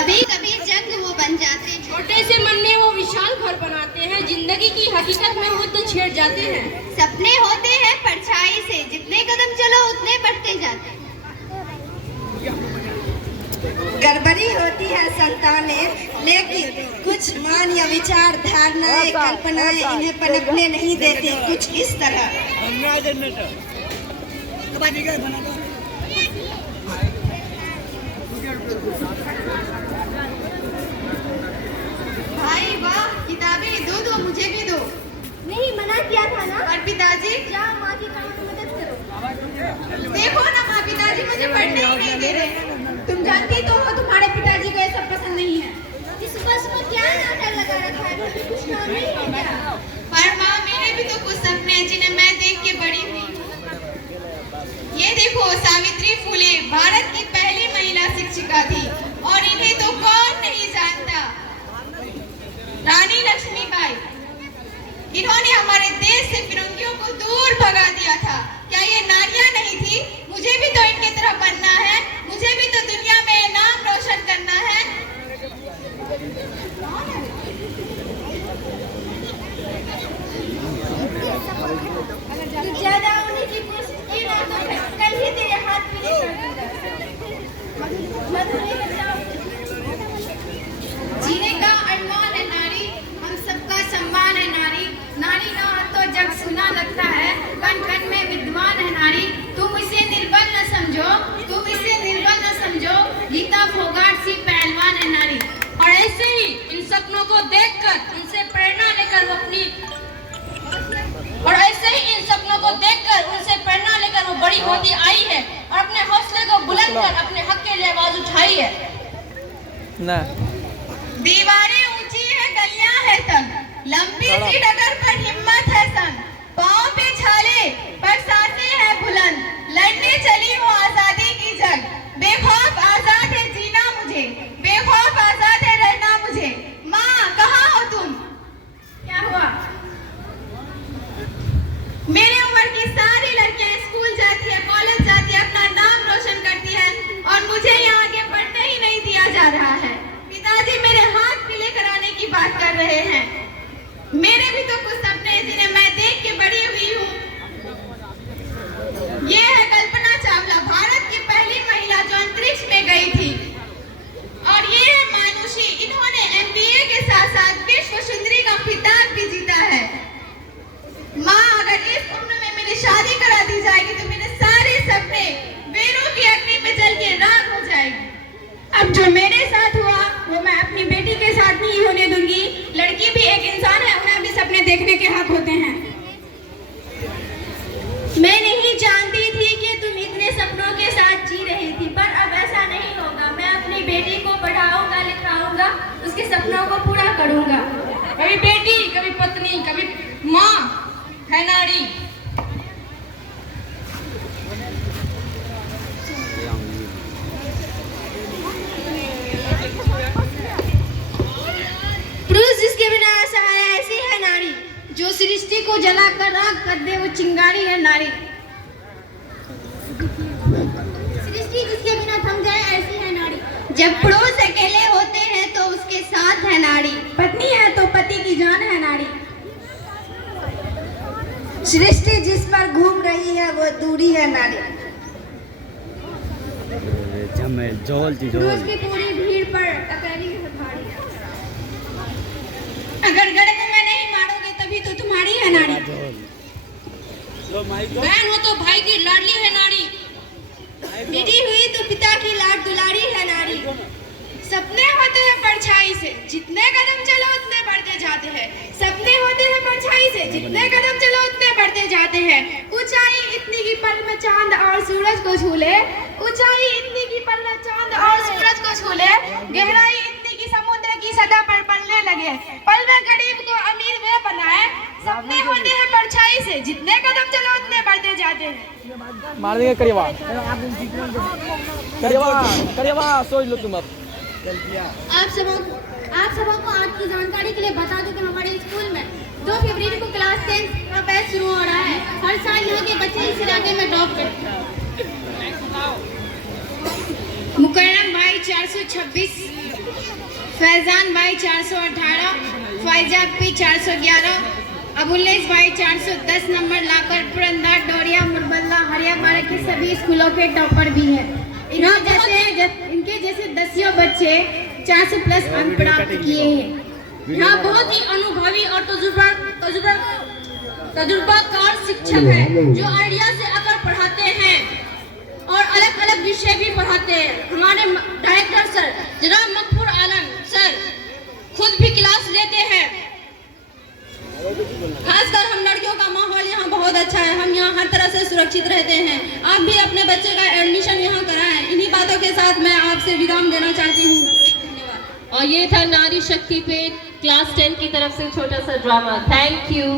कभी कभी जंग वो बन जाते हैं। छोटे से मन में वो विशाल घर बनाते हैं, जिंदगी की हकीकत में वो तो छेड़ जाते हैं। सपने होते हैं परछाई से, जितने कदम चलो उतने बढ़ते जाते हैं। गड़बड़ी होती है संतानें, लेकिन कुछ मान या विचार धारणाएं कल्पनाएं इन्हें पनपने नहीं देती। कुछ इस तरह। भाई वाह, किताबें दो मुझे भी दो। नहीं, मना किया था ना। और पिताजी? जाओ माँ की काम में मदद करो। देखो ना माँ, पिताजी मुझे पढ़ने ही नहीं दे रहे। तुम जानती तो हो तुम्हारे पिताजी को ये सब पसंद नहीं है। इस बस में क्या नाटक लगा रखा है? कभी कुछ काम नहीं है क्या? पर माँ, मेरे भी तो कुछ सपने हैं जिन्हें मैं देख के बड़ी हुई। ये देखो, सावित्री फुले भारत की पहली महिला शिक्षिका थी, और इन्हें तो कौन नहीं जानता। रानी लक्ष्मीबाई, इन्होंने हमारे देश से फिरंगियों को दूर भगा दिया था। क्या ये नारियां नहीं थी? मुझे भी तो इनकी तरह बनना है, मुझे भी तो दुनिया में नाम रोशन करना है। ज्यादा होने की कोशिश की ना तो कल ही तेरे हाथ पीले कर दूंगा। मधु लेकर जाओ। जीने का अरमान है नारी, हम सबका सम्मान है नारी। नारी ना हो तो जग सुना लगता है, कण कण में विद्वान है नारी। तुम इसे निर्बल न समझो, तुम इसे निर्बल न समझो, गीता फोगाट सी पहलवान है नारी। और ऐसे ही इन सपनों को देखकर उनसे प्रेरणा लेकर वो अपनी उनसे प्रेरणा लेकर वो बड़ी होती आई है और अपने हौसले को बुलंद कर अपने हक के लिए आवाज उठाई है। ना दीवारें ऊंची है, गलियां है तंग, लंबी सी डगर पर हिम्मत है संग। पाँव पे छाले पर सांसें है बुलंद, लड़ने चली वो आजादी की जंग। बेखौफ आजाद है जीना मुझे, बेखौफ आजाद है रहना मुझे। माँ, कहाँ हो तुम? क्या हुआ? मेरे उम्र की सारी लड़कियां स्कूल जाती है, कॉलेज जाती है, अपना नाम रोशन करती है, और मुझे यहाँ आगे पढ़ने ही नहीं दिया जा रहा है। पिताजी मेरे हाथ पीले कराने की बात कर रहे हैं। मेरे भी तो कुछ सपने हैं जिन्हें मैं देख के बड़ी हुई हूँ। ये है कल्पना चावला, भारत की पहली महिला जो अंतरिक्ष में गई थी। और ये है मानुषी, इन्होंने MBA के साथ साथ विश्व सुंदरी का खिताब भी जीता है। माँ, अगर इस उम्र में मेरी शादी करा दी जाएगी तो मेरे सारे सपने बेरों की अग्नि में जल के राख हो जाएगी। अब जो मेरे साथ हुआ वो मैं अपनी बेटी के साथ नहीं होने दूंगी। लड़की भी एक इंसान है, उन्हें भी सपने देखने के हक होते हैं। मैं नहीं जानती थी कि तुम इतने सपनों के साथ जी रही थी, पर अब ऐसा नहीं होगा। मैं अपनी बेटी को पढ़ाऊंगा, लिखाऊंगा, उसके सपनों को पूरा करूंगा। कभी बेटी, कभी पत्नी, कभी माँ है नारी। पुरुष जिसके बिना असहाय ऐसी है नारी, जो सृष्टि को जलाकर राख कर दे वो चिंगारी है नारी। सृष्टि जिसके बिना थम जाए ऐसी है नारी। जब पड़ोस अकेले होते हैं तो उसके साथ है नारी। पत्नी है तो पति की जान है नारी। सृष्टि जिस पर घूम रही है वो दूरी है नारी। पुरुष की पूरी भीड़ पर अकेली है भारी। अगर गड़े में नहीं मारोगे तभी तो तुम्हारी है नारी। बहन हो तो भाई की लाडली है नारी। बेटी हुई तो पिता की लाड दुलारी है नारी। सपने होते हैं परछाई से, जितने कदम चलो उतने बढ़ते जाते हैं। सपने होते हैं परछाई से, जितने कदम चलो उतने बढ़ते जाते हैं। ऊंचाई इतनी की पल में चांद और सूरज को छू ले, ऊंचाई इतनी की पल में चांद और सूरज को छू ले, गहराई इतनी की समुद्र की सतह पर पलने लगे। पल में गरीब को अमीर वे बनाए। सपने होते हैं परछाई से, जितने कदम चलो उतने बढ़ते जाते हैं। मार देंगे करिएवा सोच लो तुम। अब आप सबको आज की जानकारी के लिए बता दूं कि हमारे स्कूल में 2 फरवरी को क्लास 10 का बैच शुरू हो रहा है। हर साल यहाँ के बच्चे इस इलाके में टॉप करते हैं। मुकर्रम भाई 426, फैजान भाई 418, फायजा पी 411, अबुल्लेस भाई 410 नंबर लाकर पुरंदा डोरिया मुरबल्ला हरियाणा के सभी स्कूलों के टॉपर भी हैं। इनके जैसे दसियों बच्चे 400 प्लस अंक प्राप्त किए हैं। यहाँ बहुत ही अनुभवी और तजुर्बाकार शिक्षक हैं जो आइडिया से आकर पढ़ाते हैं और अलग अलग विषय भी पढ़ाते हैं। हमारे डायरेक्टर सर जनाब मकबूल आलम सर खुद भी क्लास लेते हैं। खासकर हम लड़कियों का माहौल यहाँ बहुत अच्छा है, हम यहाँ हर तरह से सुरक्षित रहते हैं। आप भी अपने बच्चे का एडमिशन यहाँ कराएं। इन्हीं बातों के साथ मैं आपसे विराम देना चाहती हूँ। धन्यवाद। और ये था नारी शक्ति पे क्लास 10 की तरफ से छोटा सा ड्रामा। Thank you.